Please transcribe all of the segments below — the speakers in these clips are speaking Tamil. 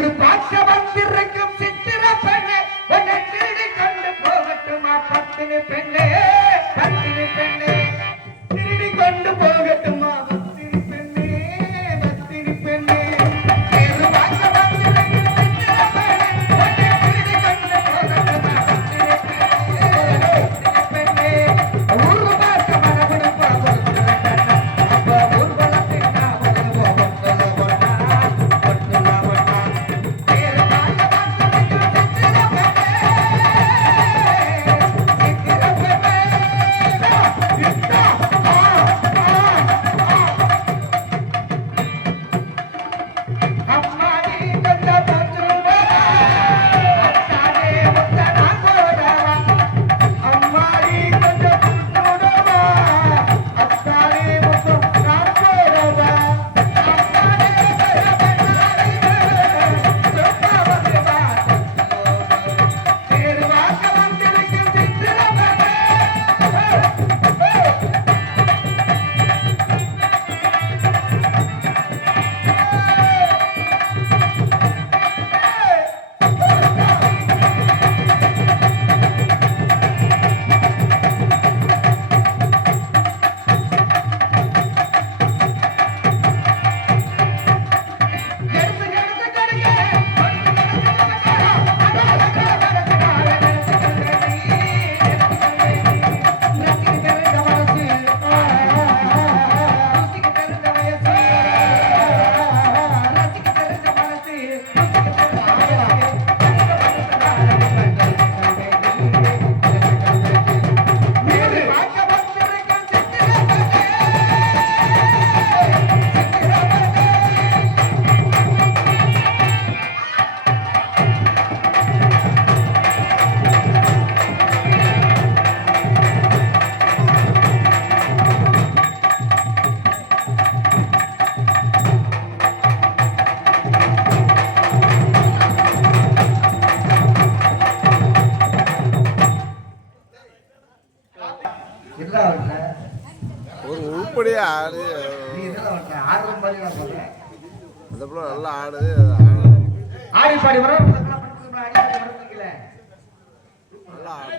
தேரு பார்க்க வந்திருக்கும் சித்திர பெண்ணே உன்னை திருடி கொண்டு போகட்டுமா பத்தினி பெண்ணே பத்தினி பெண்ணே திருடி கொண்டு போகட்டுமா பத்தினி பெண்ணே பத்தினி பெண்ணே தேரு பார்க்க வந்திருக்கும் சித்திர பெண்ணே உன்னை திருடி கொண்டு போகட்டுமா பத்தினி பெண்ணே ஊரு பார்க்க மரபுடு போகும் அப்ப ஊர்வல பெண்ணா போகும் ஒரு உருப்படியா ஆடு நல்லா ஆடுது ஆடி பாடி வரும் நல்லா ஆடு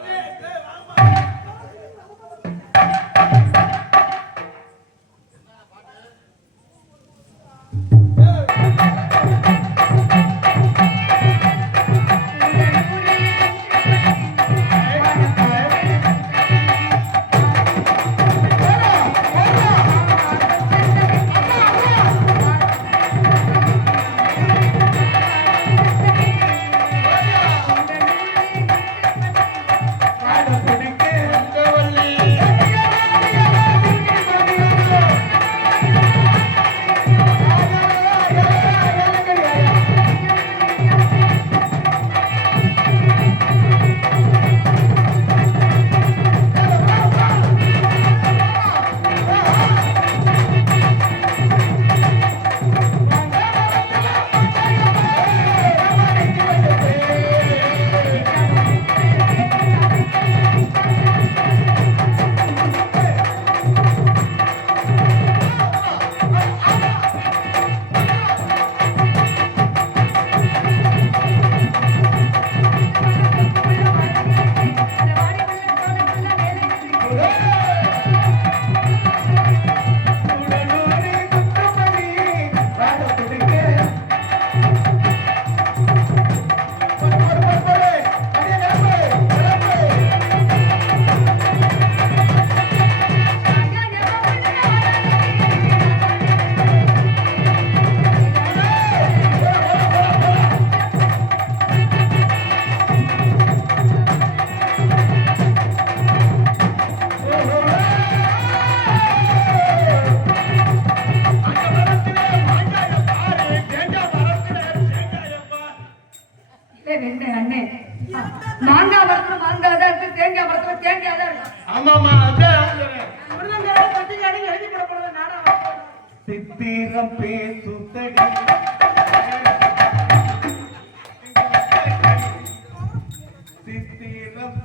மாங்காய் மரத்துல மாங்காய் தான் இருக்கு, தேங்காய் மரத்துல தேங்காய் தான் இருக்கு. ஆமாமா சித்திரம் பேசுதடி சித்திரம்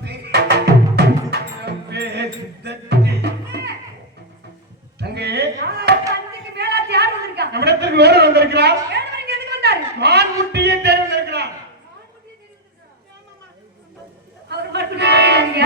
பேசுதடி அங்கே மேலாச்சு யார் வந்திருக்கா? நம்மிடத்திற்கு வேறு வந்திருக்கிறார். வேணுமணிக்கு எதுக்கு வந்தாரு? மான்குட்டியை தேர்ந்தெடுக்கிறார். அவர் மட்டும் தெரியாதீங்க.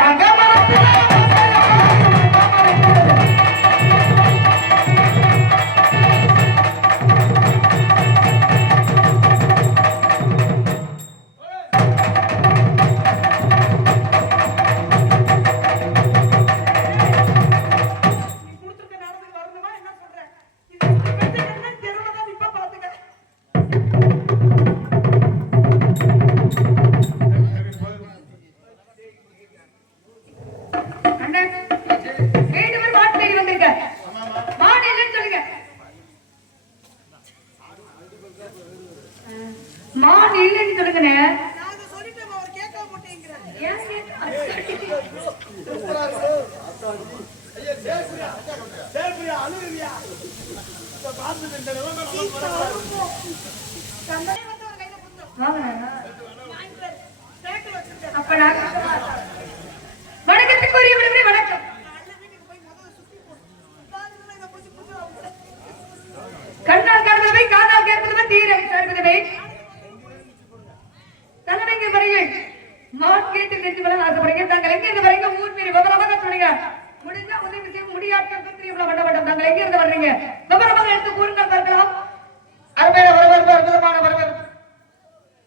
அண்ணன், ரெண்டு பேரும் மாட்டு தேடி வந்திருக்க. மாடு இல்லைன்னு சொல்லுங்க. மாடு இல்லைன்னு சொல்லுங்கண்ணே. ஏன் அப்ப நான் வணக்கத்துக்குரிய விடுமுறை வணக்கம். கண்ணால் காண்பதை காதால் கேட்பதை தீர விசாரிப்பதை தலைமைங்க வரையில் மான் கேட்டு நிறுத்தி வர ஆசைப்படுங்க. தாங்கள் எங்க இருந்து வரீங்க? ஊர் பேரு விவரமாக சொல்லுங்க. முடிஞ்சா உதவி செய்ய முடியாத பண்ண மாட்டோம். தாங்கள் எங்க இருந்து வர்றீங்க? விவரமாக எடுத்து கூறுங்கள் பார்க்கலாம். அருமையான வரவேற்பு, அற்புதமான வரவேற்பு.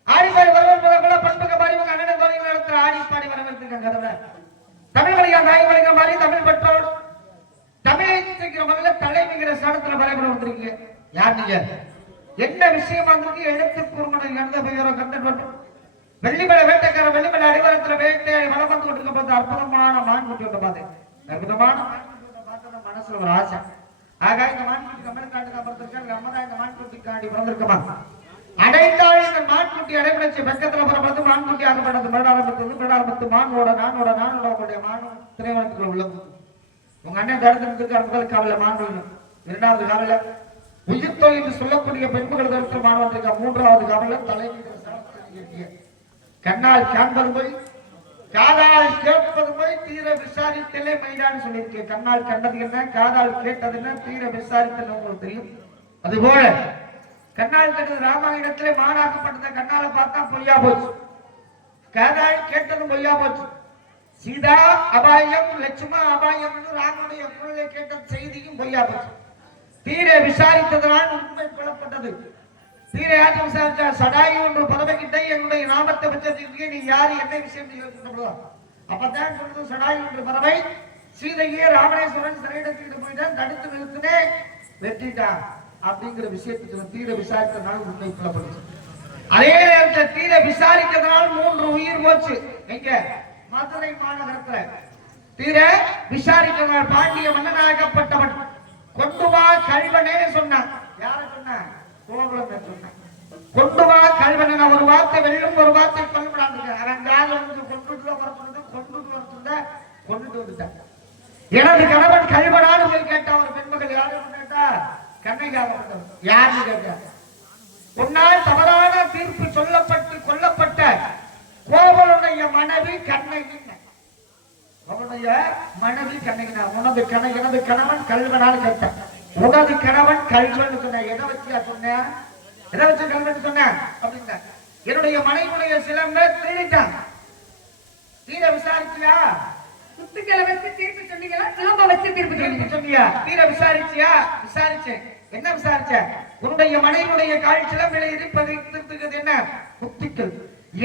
ஆடிப்பாடி வரவேற்பு பண்புக்கு பாரிமுக அண்ணன் தோழிகள் நடத்துற ஆடிப்பாடி வரவேற்பு. தமிழ் வழியா தாய் வழிங்க மாதிரி தமிழ் பெற்றோடு தமிழை சிக்கிற முதல்ல தலைமைங்கிற ஸ்தானத்துல வரைபடம் வந்திருக்கீங்க. யார் நீங்க? என்ன விஷயமா இருக்கு? எடுத்து கூறுமணம் எந்த பெயரோ கண்டு வெள்ளிமலை வேட்டைக்கார வெள்ளிமலை அடிவாரத்துல வேட்டையாடி வளம் வந்து கொண்டிருக்க பார்த்து அற்புதமான மான்குட்டி ஒன்று பார்த்தேன். அற்புதமான மான்குட்டி பார்த்த மனசுல ஒரு ஆசை. ஆக இந்த மான்குட்டி தமிழ்நாட்டுக்கு பிறந்திருக்காங்க. நம்மதான் இந்த மான்குட்டிக்காண்டி பிறந்திருக்கமா? அடைந்தாள் இந்த மான்குட்டி அடைபிடிச்சு பக்கத்துல பிறப்பது மான்குட்டி ஆகப்பட்டது. மருடாரம்பத்து மானோட நானோட உங்களுடைய மானும் திரைவனத்துக்குள்ள உள்ளது. உங்க அண்ணன் தடுத்து முதல் காவல மான், இரண்டாவது காவல உயிர் தொழில் என்று சொல்லக்கூடிய பெண்கள் தடுத்து மாணவன், மூன்றாவது காவல தலைமை கண்ணால் காண்பது போய் காதால் கேட்பது போய் தீர விசாரித்தலே மைதான்னு சொல்லியிருக்கேன். கண்ணால் கண்டது என்ன, காதால் கேட்டது என்ன, தீர விசாரித்தல் உங்களுக்கு தெரியும். அதுபோல கண்ணால் கண்டது ராமாயணத்திலே மானாக்கப்பட்டத கண்ணால பார்த்தா பொய்யா போச்சு, காதால் கேட்டதும் பொய்யா போச்சு. சீதா அபாயம், லட்சுமா அபாயம் என்று ராமனுடைய குரலை கேட்ட செய்தியும் பொய்யா போச்சு. தீர விசாரித்ததனால் உண்மை புலப்பட்டது. தீர யாரும் விசாரிச்சா சடாயு என்று பதவிக்கிட்ட என்னுடைய நாமத்தை வச்சிருக்கீங்க, நீ யாரு என்ன விஷயம் அப்பதான் சொல்றது. சடாயு என்று பறவை சீதையே ராமணேஸ்வரன் சிறையிடத்துக்கு போயிட்டான், தடுத்து நிறுத்தினே வெற்றிட்டான் அப்படிங்கிற விஷயத்துக்கு தீர விசாரித்ததனால் உண்மை புலப்பட்டுச்சு. அதே நேரத்தில் தீர விசாரித்ததனால் 3 உயிர் போச்சு. எங்க? மதுரை மாநகரத்துல தீர விசாரித்ததனால் பாண்டிய மன்னனாகப்பட்டவன் கொண்டு வா கல்வனே சொன்னான். யார சொன்ன? கோகுலம் சொன்னான். கொண்டு வா கல்வனன். ஒரு வார்த்தை வெல்லும், ஒரு வார்த்தை கொல்லுடாங்க. அவன் கால கொண்டுட்டு வந்துட்டான். எனது கணவன் கல்வனான்னு போய் கேட்டா ஒரு பெண்மகள் யாரு கேட்டா கண்ணைக்காக யாருன்னு கேட்டா உன்னால் தவறான தீர்ப்பு சொல்லப்பட்டு கொல்லப்பட்ட கோவலுடைய மனைவி கண்ணகி. அவனுடைய மனைவி கண்ணகினா உனது எனது கணவன் கல்வனான்னு கேட்டான். உனது கணவன் கல்வன் சொன்ன. எதை வச்சியா சொன்ன? எதை வச்சு கல்வன் சொன்ன அப்படின்னா என்னுடைய மனைவியுடைய சிலம்பை திருடிட்டான். தீர விசாரிச்சியா? முத்துக்களை வச்சு தீர்ப்பு சொன்னீங்களா? சிலம்ப வச்சு தீர்ப்பு சொன்னியா? தீர விசாரிச்சியா? விசாரிச்சேன். என்ன விசாரிச்ச? உன்னுடைய மனைவியுடைய கால் சிலம்பில இருப்பதை திருத்துகிறது என்ன? முத்துக்கள்.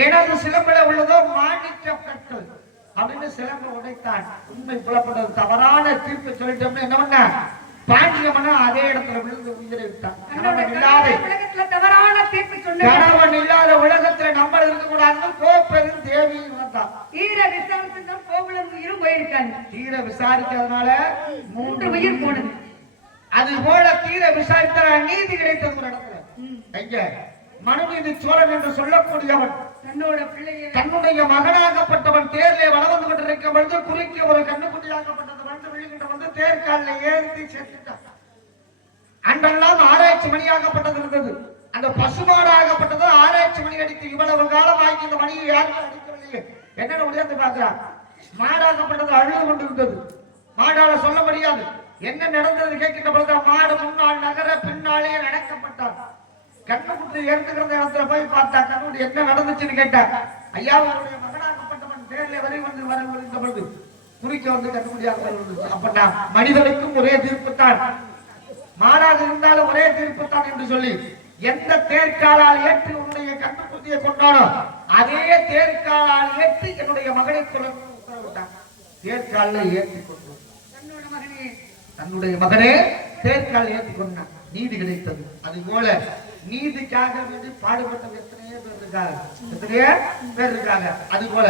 எனது சிலம்பில உள்ளதோ மாணிக்க கற்கள் அப்படின்னு சிலம்பை உடைத்தான். உண்மை புலப்பட்டது. தவறான தீர்ப்பு சொல்லிட்டோம்னு என்ன பண்ண? பாண்டிய மன்னன் அதே இடத்துல விழுந்து உயிரை விட்டான். கணவன் இல்லாத உலகத்துல நம்ம இருக்கக்கூடாதுன்னு கோப்பெரும் தேவி வந்தான். தீர விசாரிச்சா கோகுலம் உயிரும் போயிருக்காங்க. தீர விசாரிக்கிறதுனால 3 உயிர் போனது. அது போல தீர விசாரித்த நீதி கிடைத்தது ஒரு இடத்துல. எங்க? மனுநீதி சோழன் என்று சொல்லக்கூடியவன் தன்னுடைய மகனாகப்பட்டவன் தேர்ல வளம் வந்து கொண்டிருக்கும் பொழுது குறிக்க ஒரு கண்ணுக்குட்டியாகப்பட்டது வந்து விழுகின்ற வந்து தேர்காலில் ஏற்றி சேர்த்துட்டான். அன்றெல்லாம் ஆராய்ச்சி மணியாகப்பட்டது இருந்தது. அந்த பசுமாடாகப்பட்டது ஆராய்ச்சி மணி அடித்து இவ்வளவு காலம் ஆகி இந்த மணியை யாரும் அடிக்கவில்லையே என்னன்னு உடைந்து பார்க்கிறான். மாடாகப்பட்டது அழுது கொண்டிருந்தது. மாடால சொல்ல முடியாது என்ன நடந்தது கேட்கின்ற பொழுது மாடு முன்னால் நகர பின்னாலே நடக்கப்பட்டார். கண்ணுக்குட்டி வந்து எடுத்துக்கிற இடத்துல போய் பார்த்தா கண்ணோடு என்ன நடந்துச்சுன்னு கேட்டேன். ஐயா அவருடைய மகனாகப்பட்டவன் தேர்ல வரை வருகின்ற பொழுது குறிக்க வந்து கட்ட முடியாத அப்ப மனிதனுக்கும் ஒரே தீர்ப்பு தான், மாறாக இருந்தாலும் ஒரே தீர்ப்பு தான் என்று சொல்லி எந்த தேர்காலால் ஏற்று உன்னுடைய கண்டுபிடியை கொண்டானோ அதே தேர்காலால் ஏற்று என்னுடைய மகனை கொள்ள உத்தரவிட்டான். தேர்கால ஏற்றி கொண்டான் தன்னுடைய மகனே தேர்கால் ஏற்றி கொண்டான். நீதி கிடைத்தது. அது போல நீதிக்காக வேண்டி பாடுபட்ட எத்தனையோ பேர் இருக்காங்க. அது போல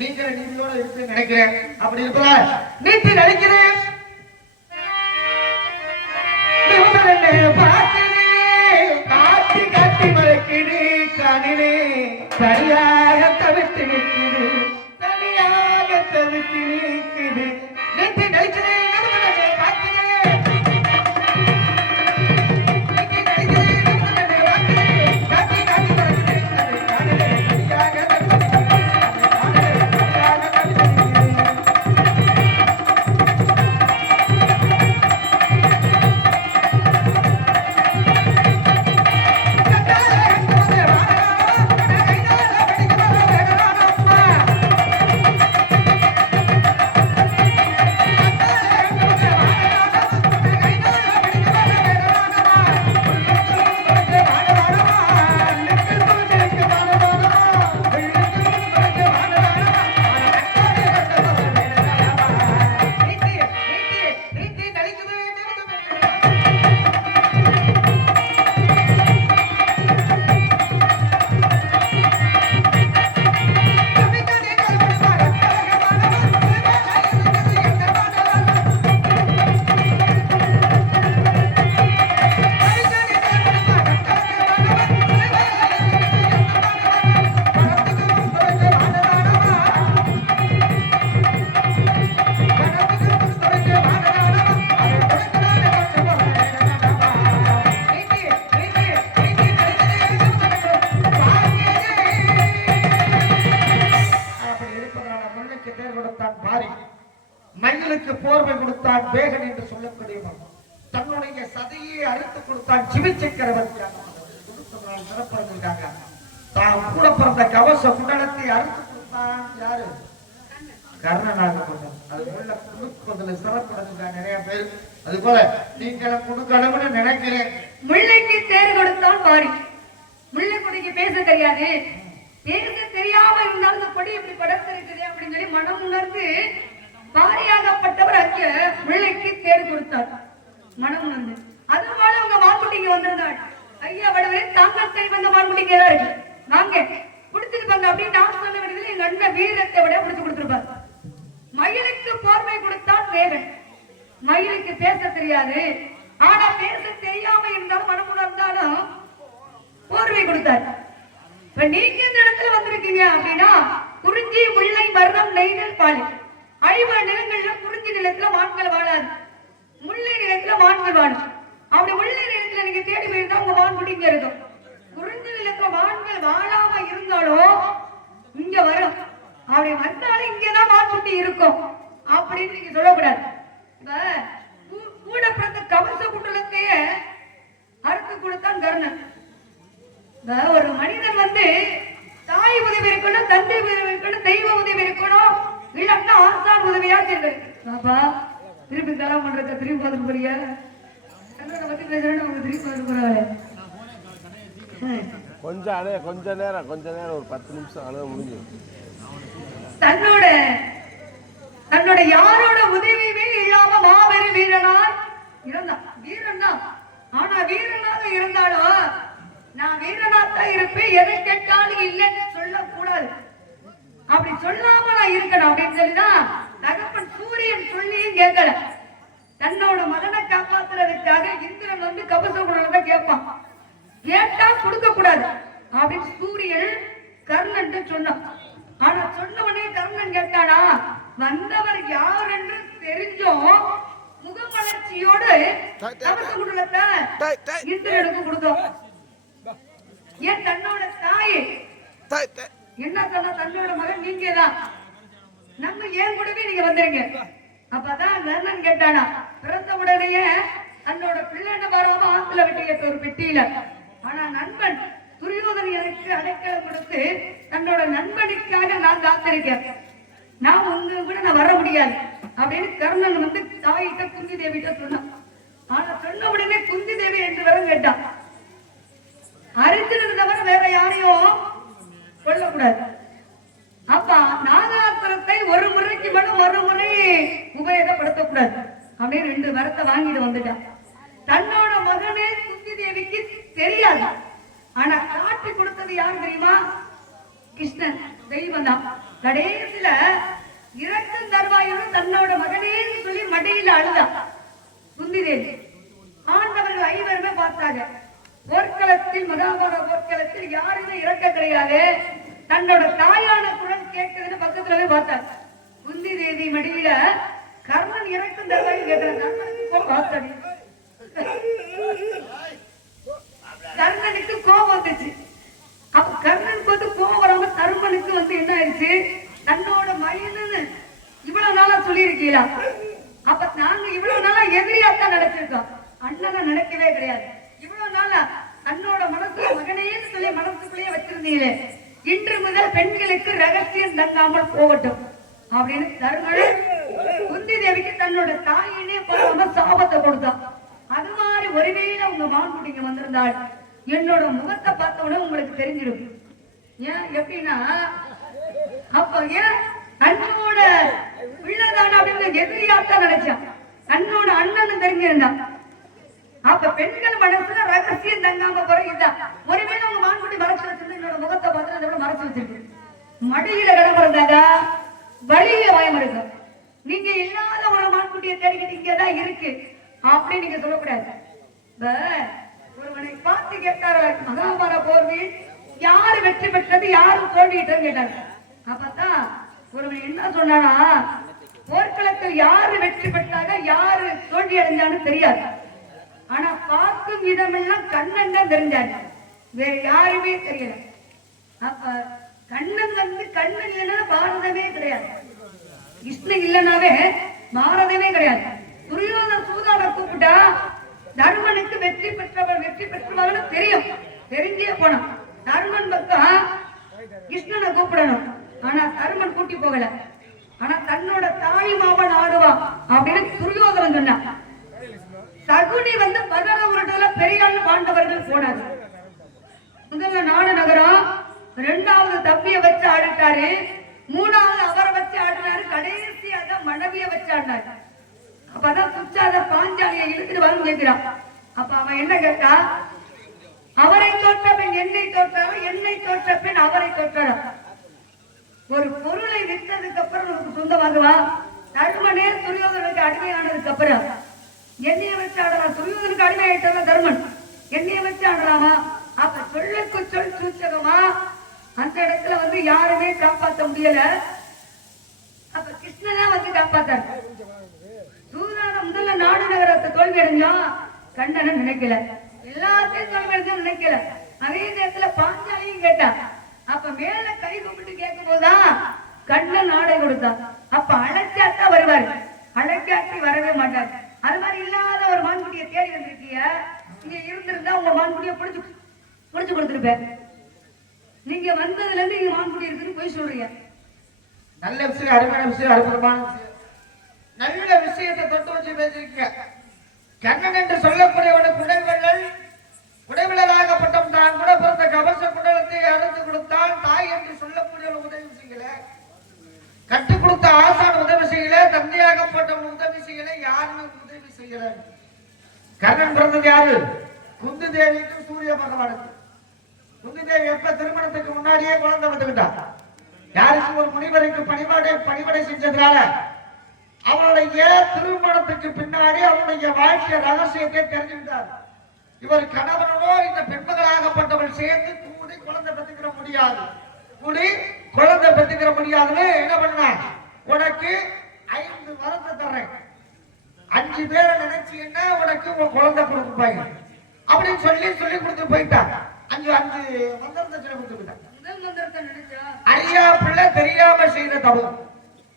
நீங்க நீதியோட இருக்கு நினைக்கிறேன். அப்படி இருப்பதால் நீதி நினைக்கிறேன். காட்டி காட்டி மறைக்கிறே கணினே சரியாக தவிர்த்து நிற்கிறது, தனியாக தவிர்த்து நிற்கிறது. நீதி நினைக்கிறேன். மயிலுக்கு போர்வை கொடுத்தான் வேகன் என்று சொல்லக்கூடியவன். தன்னுடைய சதையை அறுத்து கொடுத்தான் சிவி சக்கரவர்த்தியாக. தான் கூட பிறந்த கவச குண்டலத்தை அறுத்து கொடுத்தான் யாரு? கர்ணனாக கொண்டான். அது போல கொடுப்பதில் சிறப்படுங்க நிறைய பேர். அது போல நீங்களும் கொடுக்கணும்னு நினைக்கிறேன். முல்லைக்கு தேர் கொடுத்தான் பாரி. முல்லை கொடிக்கு பேச தெரியாது, பேச தெரியாம இருந்தாலும் இந்த கொடி எப்படி படர்த்திருக்குது அப்படின்னு சொல்லி மனம் உணர்ந்து பாரியாகப்பட்டவர் அங்க முல்லைக்கு தேர் கொடுத்தார். மனம் உணர்ந்து அது போல உங்க மான்குட்டிங்க வந்திருந்தாள். ஐயா வடவே தாங்கள் கை வந்த மான்குட்டிங்க தான் இருக்கு, நாங்க குடுத்துருப்பாங்க அப்படின்னு நான் சொன்ன விடுதலை எங்க அண்ணன் வீரத்தை விட பிடிச்சு கொடுத்துருப்பாரு. மயிலுக்கு போர்வை கொடுத்தான் வேகன். மயிலுக்கு பேச தெரியாது, ஆனா பேச தெரியாம இருந்தாலும் மனம் உணர்ந்தாலும் போர்வை கொடுத்தார். இப்ப நீங்க இந்த இடத்துல வந்திருக்கீங்க அப்படின்னா குறிஞ்சி முல்லை மருதம் நெய்தல் பாலி 50 நிலங்கள்ல குறிஞ்சி நிலத்துல மான்கள் வாழாது, முல்லை நிலத்துல மான்கள் வாழும். அப்படி முல்லை நிலத்துல நீங்க தேடி போயிருந்தா உங்க மான்குடி இங்க இருக்கும். குறிஞ்சி நிலத்துல மான்கள் வாழாம இருந்தாலும் இங்க வரும். அப்படி வந்தாலும் இங்கதான் மான்குட்டி இருக்கும் அப்படின்னு நீங்க சொல்லக்கூடாது. இப்ப கூட பிறந்த கவச குண்டலத்தையே அறுத்து கொடுத்தான் கர்ணன். ஒரு மனிதன் வந்து தாய் உதவி இருக்கணும், தந்தை உதவி இருக்கணும், தெய்வ உதவி இருக்கணும், இல்லன்னா ஆசான் உதவியாச்சு இருக்கு. பாப்பா திருப்பி தரம் பண்றத திரும்பி பார்த்து போறியா? பத்தி பேசுறேன்னு அவங்க திரும்பி பார்த்து போறாங்க. கொஞ்ச நேரம் ஒரு 10 நிமிஷம் அளவு முடிஞ்சு தன்னோட யாரோட உதவியுமே இல்லாம மாபெரும் வீரனார் இருந்தான். வீரன் தான், ஆனா வீரனாக இருந்தாலும் நான் வீரனாத்தான் இருப்பேன், எதை கேட்டாலும் இல்லைன்னு சொல்லக்கூடாது. அப்படி சொல்லாம நான் இருக்கணும் அப்படின்னு சொல்லிதான் தகப்பன் சூரியன் சொல்லியும் கேட்கல. தன்னோட மகனை காப்பாத்துறதுக்காக இந்திரன் வந்து கவச குணத்தை கேட்பான். கேட்டா கொடுக்க கூடாது அப்படின்னு சூரியன் கர்ணன் சொன்னான். ஆனா சொன்னவனே கர்ணன் கேட்டானா, வந்தவர் யார் என்று தெரிஞ்சோம் முகமலர்ச்சியோடு கவச குணத்தை இந்திரனுக்கு கொடுத்தோம். ஏன் தன்னோட தாய் என்ன சொன்ன, தன்னோட மகன் நீங்க தான், நம்ம ஏன் கூடவே நீங்க வந்துருங்க. அப்பதான் கர்ணன் கேட்டானா, பிறந்த உடனேயே தன்னோட பிள்ளைன்னு வராம ஆத்துல வெட்டி கேட்ட ஒரு பெட்டியில. ஆனா நண்பன் அடைக்கலம் கொடுத்து தன்னோட நண்பனுக்காக நான் காத்திருக்கேன், நான் உங்க கூட நான் வர முடியாது அப்படின்னு கர்ணன் வந்து தாயிட்ட குந்தி தேவிட்ட சொன்னான். ஆனா சொன்ன உடனே குந்தி தேவி என்று வரம் கேட்டான். அர்ஜுனன் தவிர வேற யாரையும் கொல்லக்கூடாது. அப்ப நாகாசுரத்தை ஒரு முறைக்கு மேல ஒரு முறை உபயோகப்படுத்தக்கூடாது அப்படின்னு 2 வரத்தை வாங்கிட்டு வந்துட்டான். தன்னோட மகனே குந்தி தேவிக்கு தெரியாது. ஆனா காட்டி கொடுத்தது யாரு தெரியுமா? கிருஷ்ணன் தெய்வம் தான். கடைசியில இரக்கம் தருவாயுடன் தன்னோட மகனேன்னு சொல்லி மடியில அழுதா குந்தி தேவி. ஆண்டவர்கள் 5 பார்த்தாங்க. போர்க்களத்தில் மகாபாரத போர்க்களத்தில் யாருமே இறக்க கிடையாது. தன்னோட தாயான குரல் கேட்குதுன்னு பக்கத்துல போய் பார்த்தார். குந்தி தேவி மடியில கர்ணன் இறக்கும் தருவாய் கேட்டாங்க. கர்ணனுக்கு கோபம் வந்துச்சு. அப்ப கர்ணனுக்கு வந்து கோபம் வராம தருமனுக்கு வந்து என்ன ஆயிடுச்சு, தன்னோட மயிலுன்னு இவ்வளவு நாளா சொல்லி இருக்கீங்களா? அப்ப நாங்க இவ்வளவு நாளா எதிரியாத்தான் நினைச்சிருக்கோம், அண்ணனை நினைக்கவே கிடையாது. இவ்வளவு நாளா தன்னோட மனசு மகனேன்னு சொல்லி மனசுக்குள்ளேயே வச்சிருந்தீங்களே, இன்று முதல் பெண்களுக்கு ரகசியம் தங்காமல் போகட்டும் அப்படின்னு தருமன் குந்தி தேவிக்கு தன்னோட தாயினே பார்க்காம சாபத்தை கொடுத்தான். அது மாதிரி ஒருவேளை உங்க மான்குட்டிங்க வந்திருந்தாள், என்னோட முகத்தை பார்த்தவொடனே உங்களுக்கு தெரிஞ்சிடும். ஏன் எப்படின்னா, அப்ப ஏன் தன்னோட பிள்ளைதான அப்படின்னு எதிரியாத்தான் நினைச்சான், தன்னோட அண்ணன் தெரிஞ்சிருந்தான். அப்ப பெண்கள் மனசுல ரகசியம் தங்காம குறையுதான். ஒருவேளை உங்க மான்குட்டி மறைச்சு வச்சிருந்து என்னோட முகத்தை பார்த்து அதை விட மறைச்சு வச்சிருக்கு. மடியில இடம் பிறந்தாங்க, வழியில பயம் இருக்கும். நீங்க இல்லாத ஒரு மான்குட்டியை தேடிக்கிட்டு இங்கதான் இருக்கு அப்படின்னு நீங்க சொல்லக்கூடாது. ஒருவனை பார்த்து கேட்டாரு, மகாபாரத போர்வில் யாரு வெற்றி பெற்றது யாரு தோல்விட்டது கேட்டாரு. அப்பதான் ஒருவன் என்ன சொன்னானா, போர்க்களத்தில் யாரு வெற்றி பெற்றாங்க யாரு தோல்வி அடைஞ்சான்னு தெரியாது, ஆனா பார்க்கும் விதமெல்லாம் கண்ணன் தான் தெரிஞ்சாரு, வேற யாருமே தெரியல. அப்ப கண்ணன் வந்து கண்ணன் இல்லைன்னா பாரதமே கிடையாது, கிருஷ்ணன் இல்லைனாவே பாரதமே கிடையாது. துரியோதன சூதாட கூப்பிட்டா தர்மனுக்கு வெற்றி பெற்றவர்கள் தெரியும், தெரிஞ்சே போனான். தர்மன் பக்கம் கிருஷ்ணனை கூப்பிடணும், ஆனா தர்மன் கூட்டி போகல. ஆனா தன்னோட தாய் மாமன் ஆடுவா அப்படின்னு துரியோதனன் சொன்னான். சகுனி வந்து பகர உருட்டுல பெரியாள் பாண்டவர்கள் போனாரு. முதல்ல நாடு நகரம், 2வது தம்பிய வச்சு ஆடிட்டாரு, 3வது அவரை வச்சு ஆடினாரு, கடைசியாக மனைவிய வச்சு ஆடினாரு. அப்பதான் துச்சாத பாஞ்சாலியை இழுத்துட்டு வந்து கேட்கிறான். அப்ப அவன் என்ன கேட்டா, அவரை தோற்ற பெண் என்னை தோற்றாரோ, என்னை தோற்ற பெண் அவரை தோற்றாரோ. ஒரு பொருளை விற்றதுக்கு அப்புறம் நமக்கு சொந்தமாகுவா? தர்மனே துரியோதனுக்கு அடிமையானதுக்கு அப்புறம் என்னைய வச்சு ஆடலாம். துரியோதனுக்கு அடிமை ஆயிட்டால தர்மன், என்னைய வச்சு ஆடலாமா? அப்ப சொல்லுக்கு சொல் சூச்சகமா அந்த இடத்துல வந்து யாருமே காப்பாற்ற முடியல. அப்ப கிருஷ்ணனா வந்து காப்பாத்தாரு. சூதான முதல்ல நாடு நகரத்தை தோல்வி அடைஞ்சோம், கண்ணனை நினைக்கல, எல்லாத்தையும் தோல்வி அடைஞ்சோம் நினைக்கல. அதே நேரத்துல பாஞ்சாலியும் கேட்டா. அப்ப மேல கை கும்பிட்டு கேட்கும் போதுதான் கண்ணன் நாடை கொடுத்தான். அப்ப அழைச்சாத்தான் வருவாரு, அழைச்சாட்டி வரவே மாட்டார். அது மாதிரி இல்லாத ஒரு மான்குட்டியை தேடி வந்திருக்கீங்க, இங்க இருந்திருந்தா உங்க மான்குட்டியை முடிச்சு கொடுத்துருப்பேன். நீங்க வந்ததுல இருந்து இங்க மான்குடி இருக்குன்னு போய் சொல்றீங்க. நல்ல விஷயம், அருமையான விஷயம், அற்புதமான விஷயம், நல்ல விஷயத்தை தொட்டு வச்சு பேசிருக்கீங்க. கண்ணன் என்று சொல்லக்கூடியவன குடைவிழலாகப்பட்டவன் தான் கூட பிறந்த கவச குண்டலத்தை அறுத்து கொடுத்தான். தாய் என்று சொல்லக்கூடியவன் உதவி செய்யல, கற்றுக் கொடுத்த ஆசான் உதவி செய்யல, தந்தையாகப்பட்டவன் உதவி செய்யல, யாருமே உதவி செய்யல. கண்ணன் பிறந்தது யாரு? குந்தி தேவிக்கு சூரிய பகவானுக்கு. குந்தி தேவி எப்ப திருமணத்துக்கு முன்னாடியே குழந்தை வந்துகிட்டான். யாருக்கு? ஒரு முனிவருக்கு பணிபடை செஞ்சதுனால அவளுடைய திருமணத்துக்கு பின்னாடி அவனுடைய வாழ்க்கை ரகசியத்தை தெரிஞ்சுக்கிட்டார். இவர் கணவனோ இந்த பெண்மகளாகப்பட்டவள் சேர்ந்து கூடி குழந்தை பெற்றுக்கிற முடியாதுன்னு என்ன பண்ண, உனக்கு 5 வரத்தை தர்றேன், 5 பேரை நினைச்சு என்ன உனக்கு உன் குழந்தை கொடுப்பாங்க அப்படின்னு சொல்லி கொடுத்து போயிட்டான். 5 மந்திரத்தை சொல்லி கொடுத்துக்கிட்டான். ஐயா பிள்ளை தெரியாம செய்த தவறு.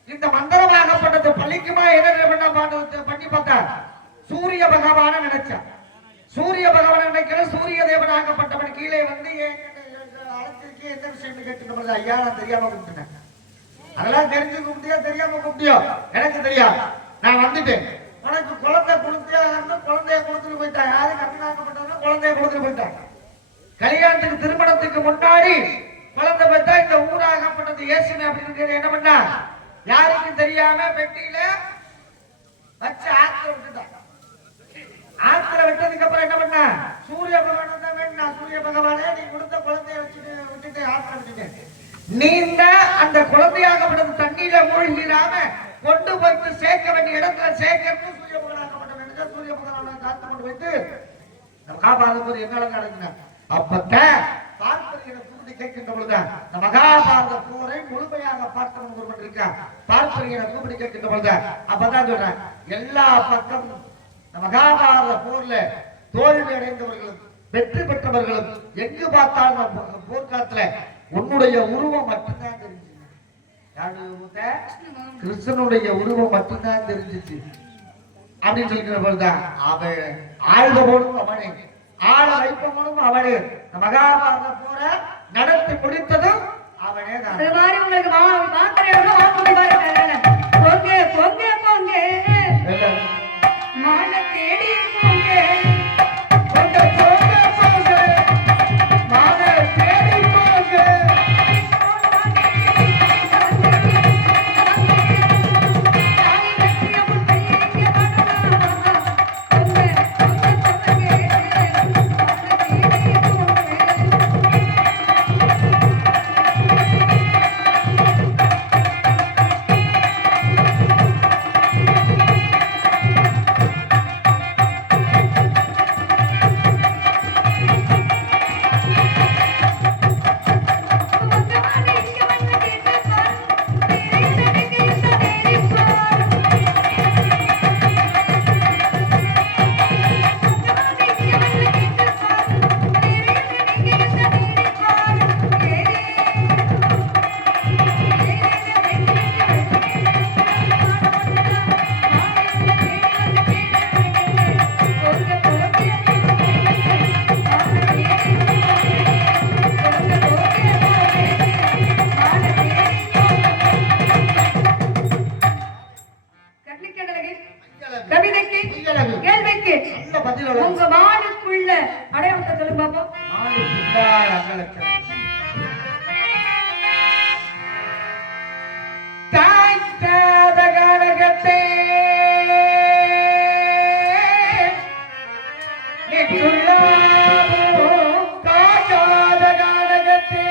இந்த மந்திரமாகப்பட்டது பள்ளிக்குமா என்ன பண்ணி பார்த்தா சூரிய பகவான நினைச்சான். சூரிய பகவான் நினைக்கிற சூரிய தேவனாகப்பட்டவன் கீழே வந்து அழைச்சு எந்த விஷயம்னு கேட்டு ஐயா நான் தெரியாம கூப்பிட்டேன். அதெல்லாம் தெரிஞ்சு கூப்பிட்டியா தெரியாம கூப்பிட்டியோ எனக்கு தெரியாது. நான் வந்துட்டேன். உனக்கு குழந்தை கொடுத்தியா குழந்தைய கொடுத்துட்டு போயிட்டான். யாரு கண்ணாக்கப்பட்டாங்க குழந்தைய கொடுத்துட்டு போயிட்டாங்க. கல்யாணத்துக்கு திருமணத்துக்கு முன்னாடி குழந்தை பார்த்தா இந்த ஊராகப்பட்டது இயேசுமே அப்படின்னு என்ன பண்ணா யாருக்கும் தெரியாம பெட்டியில வச்சு ஆத்துல விட்டுட்டான். ஆத்துல விட்டதுக்கு அப்புறம் என்ன பண்ணா சூரிய பகவான் தான் வேணா சூரிய பகவானே நீ கொடுத்த குழந்தைய வச்சுட்டு விட்டுட்டு ஆத்துல விட்டுட்டேன். நீண்ட அந்த குழந்தையாகப்பட்டது தண்ணீர மூழ்கிடாம கொண்டு போயிட்டு சேர்க்க வேண்டிய இடத்துல சேர்க்கணும். சூரிய பகவானாகப்பட்ட வேண்டிய சூரிய பகவானை காத்து கொண்டு போயிட்டு நம்ம காப்பாத போது என்ன நடக்குது அப்பத்தான் பார்ப்பரியனை கூப்பிட்டு கேட்கின்ற பொழுதுதான் இந்த மகாபாரத போரை முழுமையாக பார்த்தவன் ஒருவன் இருக்கான். பார்ப்பரியனை கூப்பிட்டு கேட்கின்ற பொழுது அப்பதான் சொல்றேன் எல்லா பக்கமும் இந்த மகாபாரத போர்ல தோல்வி அடைந்தவர்களும் வெற்றி பெற்றவர்களும் எங்கு பார்த்தாலும் போர்க்காலத்துல உன்னுடைய உருவம் மட்டும்தான் தெரிஞ்சு. கிருஷ்ணனுடைய உருவம் மட்டும்தான் தெரிஞ்சிச்சு அப்படின்னு சொல்லிக்கிற பொழுதுதான் அவன் ஆழ்வனும் அவனே ஆள வைப்பவனும் அவனே. மகாபாரத போர நடத்தி முடித்ததும் அவனே தான். உங்களுக்கு மான தேடி போங்க உங்க மாடுக்குள்ள அடையாளத்தை சொல்லு பாப்போம். தாய்க்காத கனகத்தே காக்காத கனகத்தே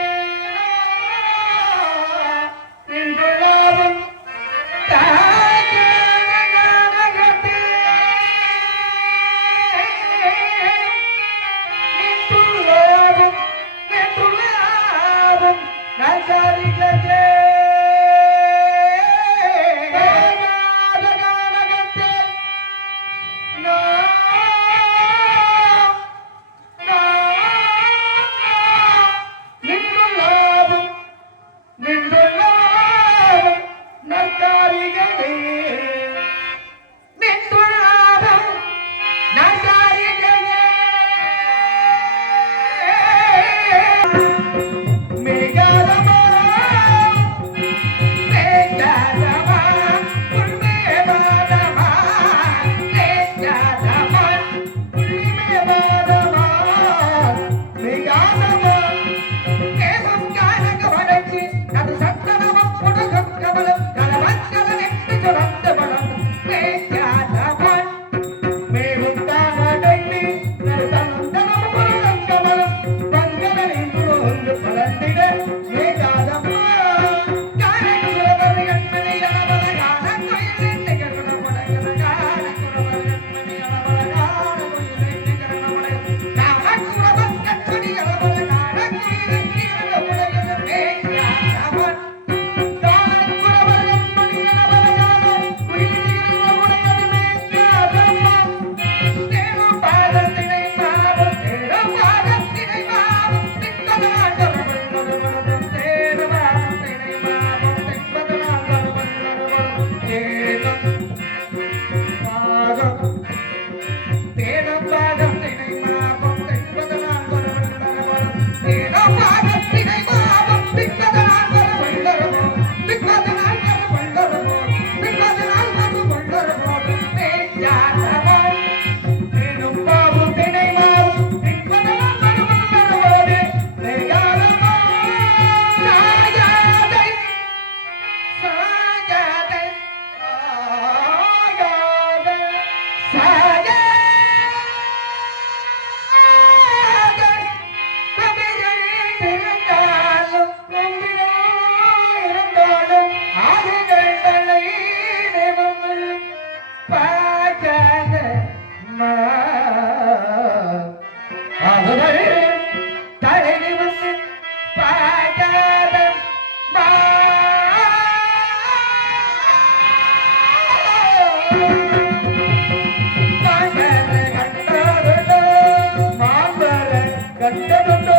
கண்டதுண்டோ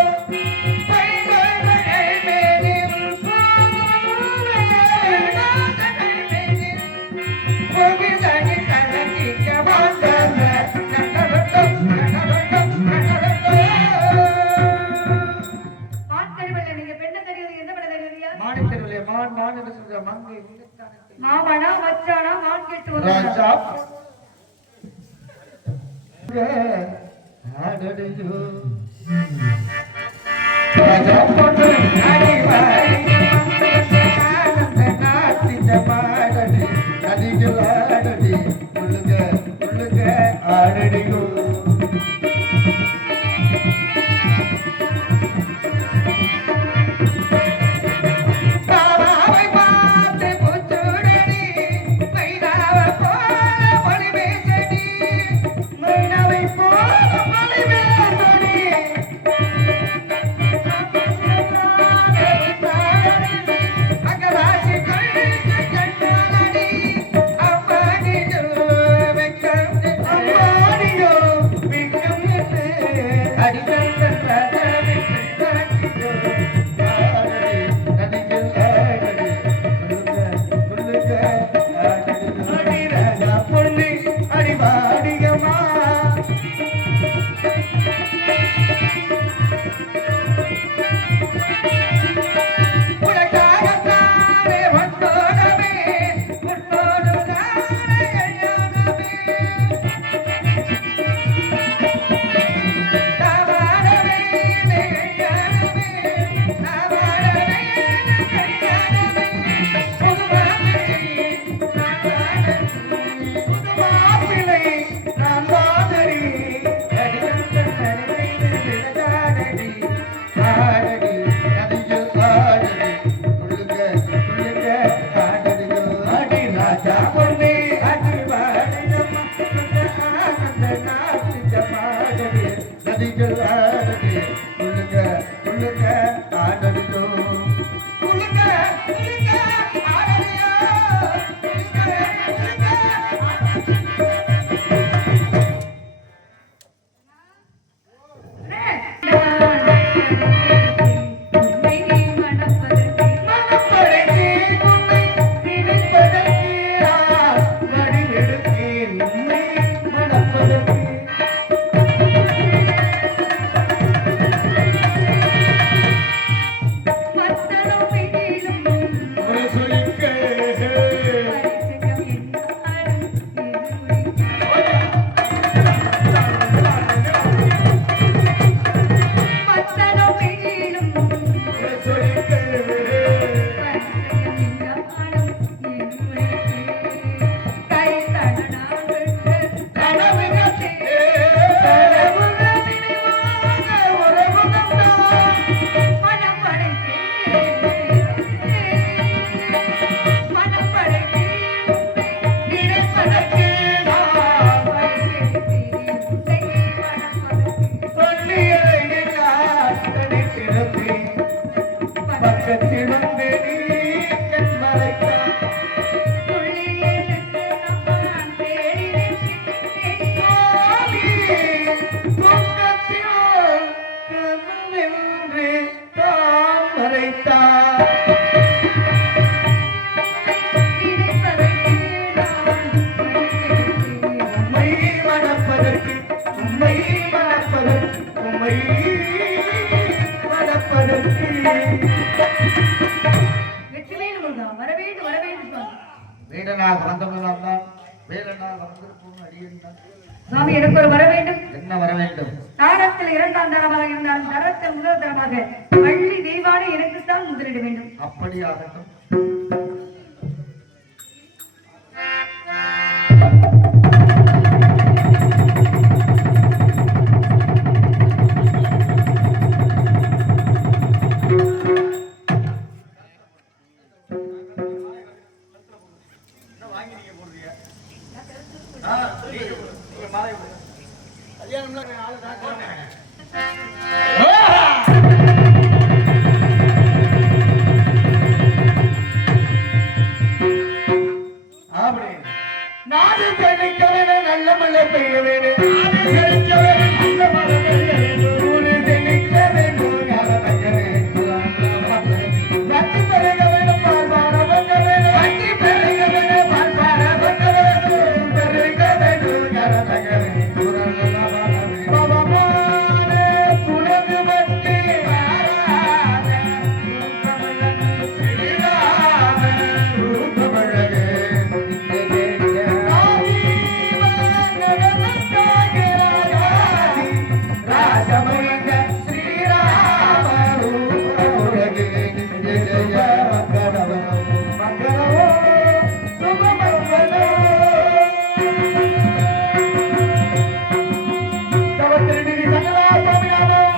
பைதோள்கள் மேனில் கோவிதனி கலங்கிக்க மாட்டாங்க கண்டதுண்டோ மாத்தறிவல்ல நீங்க பெண்ண தெரியுது எந்த பெண்ண தெரியுதியா மாணித்தருவிலே மான் என்று சொல்ற மங்கை மாமனா மச்சானா மான் கேட்டு ராஜா வந்தாங்க ஆடடியோ ராஜா பொண்ணு அடிவாடி ஆனந்த நாட்டின பாடடி நதிகள் ஆடடி உள்ளுக உள்ளுக ஆடடியோ பாவாவை பார்த்து பூச்சுடடி மைனாவை போல மொழி பேசடி மைனாவை போல மொழி பேசடி அகராசி கழிச்சு கண்டாடி அம்மாடியோ வெக்கம் அம்மாடியோ வெக்கம் அடிகள் ராஜாவை கண்டாடியோ நதிகள் ஆடடி உள்ளுக ஆடடி ராஜா பொண்ணு அடிவாடியம்மா உனக்காகத்தானே வந்தோடமே உன்னோடு தானே எண்ணமே நாவாடவே நெய்யாடவே நாவாடவே நெய்யாடவே புதுமாப்பிள்ளை நான் வாடடி அடிக்கண்டன் நடிகையில் விளையாடடி ஆடடி நதியில் ஆடடி உள்ளுக உள்ளுக ஆடடியோ அடி ராஜா பொண்ணே அடி வாடியம்மா ஆனந்த நாட்டிய பாடடி நதிகள் ஆடடி உள்ளுக உள்ளுக ஆடடியோ உள்ளுக உள்ளுக ஆடடியோ உள்ளுக உள்ளுக மனப்படைக்கு உன்னை நினைப்பதற்கு நடிவெடுத்தேன் உன்னை மனப்படைக்கு ஒரு சுழிக்க ஒரு சுழிக்க பக்கத்தில் வந்து நீ கண்மறைத்தான் தூக்கத்தில் கனவென்று தான் மறைத்தான் உம்மை மணப்பதற்கு உம்மை மணப்பதற்கு உம்மை மணப்பதற்கு வேடனாக வந்தவர்களாம் தான் வேடனாக வந்திருப்போம் அடியன் தான் சுவாமி எனக்கு ஒரு வர வேண்டும் என்ன வர வேண்டும் தாரத்தில் இரண்டாம் தரமாக இருந்தாலும் தரத்தில் முதல் தரமாக பள்ளி தெய்வானை எனக்குத்தான் முதலிட வேண்டும் அப்படியாகட்டும் காவல் திருநெல்வேலி சங்கரா சுவாமிநாதன்